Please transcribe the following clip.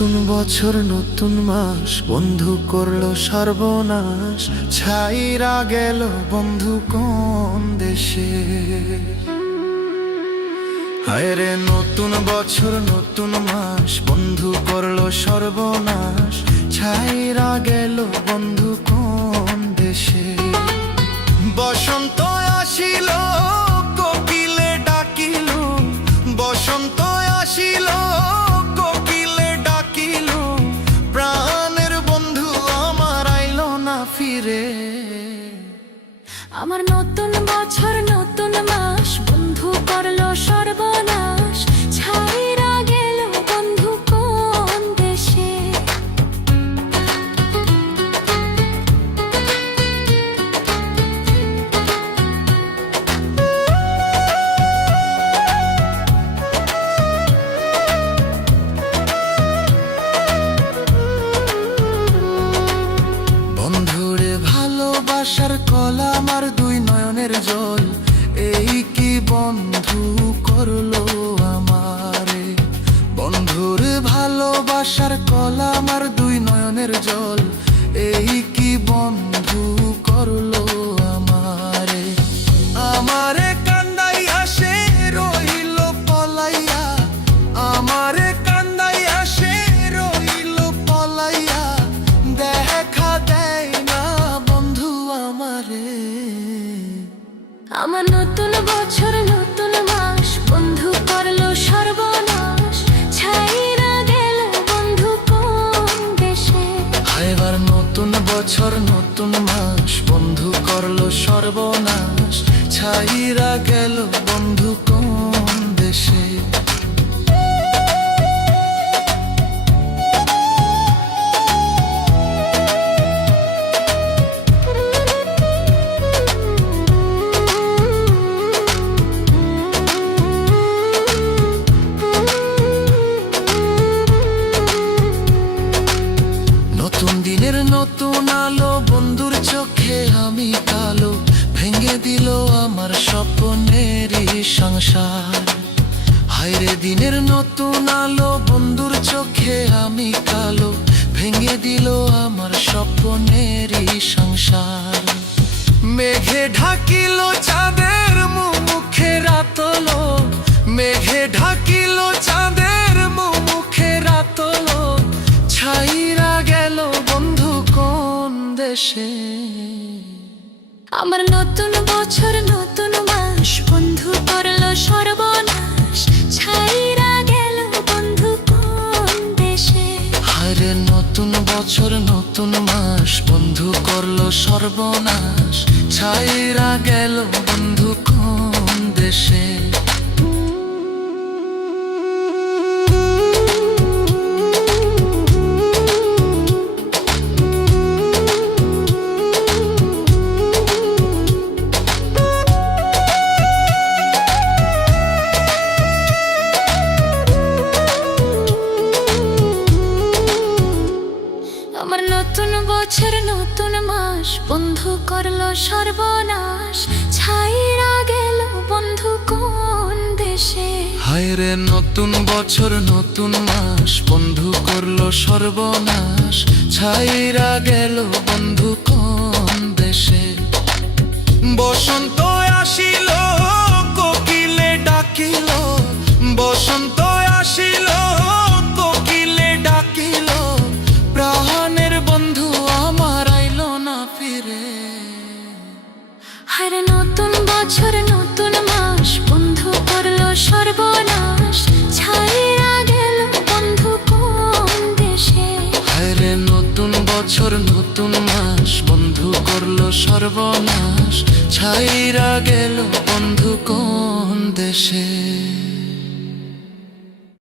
নতুন বছর নতুন মাস, বন্ধু করলো সর্বনাশ। ছাইরা গেল বন্ধু কোন দেশে। হায় রে নতুন বছর নতুন মাস, বন্ধু করলো সর্বনাশ। ছাইরা গেল বন্ধু কোন দেশে। বসন্ত আসিল কোকিলে ডাকিল, বসন্ত আসিল কোকিলে ডাকিল, প্রাণের বন্ধু আমার আইলো না ফিরে। আমার নতুন বছর নতুন মাস, বন্ধু করলো সর্বনাশ। ছাইরা গেল বন্ধু কোন দেশে। বন্ধুরে ভালোবাসার কলা আমার দুই নয়নের জল, এই কি বন্ধু করলো আমারে। বন্ধুরে ভালোবাসার কলা আমার দুই নয়নের জল, এই কি বন্ধু করলো আমারে। আমারে কান্দাইয়া সে রইল পলাইয়া, আমারে কান্দাইয়া সে রইল পলাইয়া, দেখা দেয় না বন্ধু আমারে। আমার নতুন বছর নতুন মাস, বন্ধু করলো সর্বনাশ। ছাইরা গেল বন্ধু কোন দেশে। এবার নতুন বছর নতুন মাস, বন্ধু করলো সর্বনাশ। ছাইরা গেল বন্ধু কোন দেশে। নতুন দিনের নতুন আলো, বন্ধুর চোখে আমি কালো, ভেঙে দিল আমার স্বপ্নেরই সংসার। হায়রে দিনের নতুন আলো, বন্ধুর চোখে আমি কালো, ভেঙে দিল আমার স্বপ্নেরই সংসার। মেঘে ঢাকিল চাঁদের মুখে রাতলো, মেঘে ঢাকিল চাঁদের মুখে রাতলো, ছাইরা গেল বন্ধু কোন দেশে। আমার নতুন বছর নতুন মাস, বন্ধু করলো সর্বনাশ। ছাইরা গেল বন্ধু কোন দেশে। হায়রে নতুন বছর নতুন মাস, বন্ধু করলো সর্বনাশ। ছাইরা গেল বন্ধু কোন দেশে। আমার নতুন বছর নতুন মাস, বন্ধু করলো সর্বনাশ। ছাইরা গেল বন্ধু কোন দেশে। হায়রে নতুন বছর নতুন মাস, বন্ধু করলো সর্বনাশ। ছাইরা গেল বন্ধু কোন দেশে। বসন্ত আসিল কোকিলে ডাকিল, বসন্ত আসিল কোকিলে ডাকিল, প্রাণের বন্ধু আমার আইলো না ফিরে। হায়রে নতুন বছর নতুন মাস, বন্ধু করলো সর্বনাশ। ছাইরা গেল বন্ধু কোন দেশে। হায়রে নতুন বছর নতুন মাস, বন্ধু করলো সর্বনাশ। ছাইরা গেল বন্ধু কোন দেশে।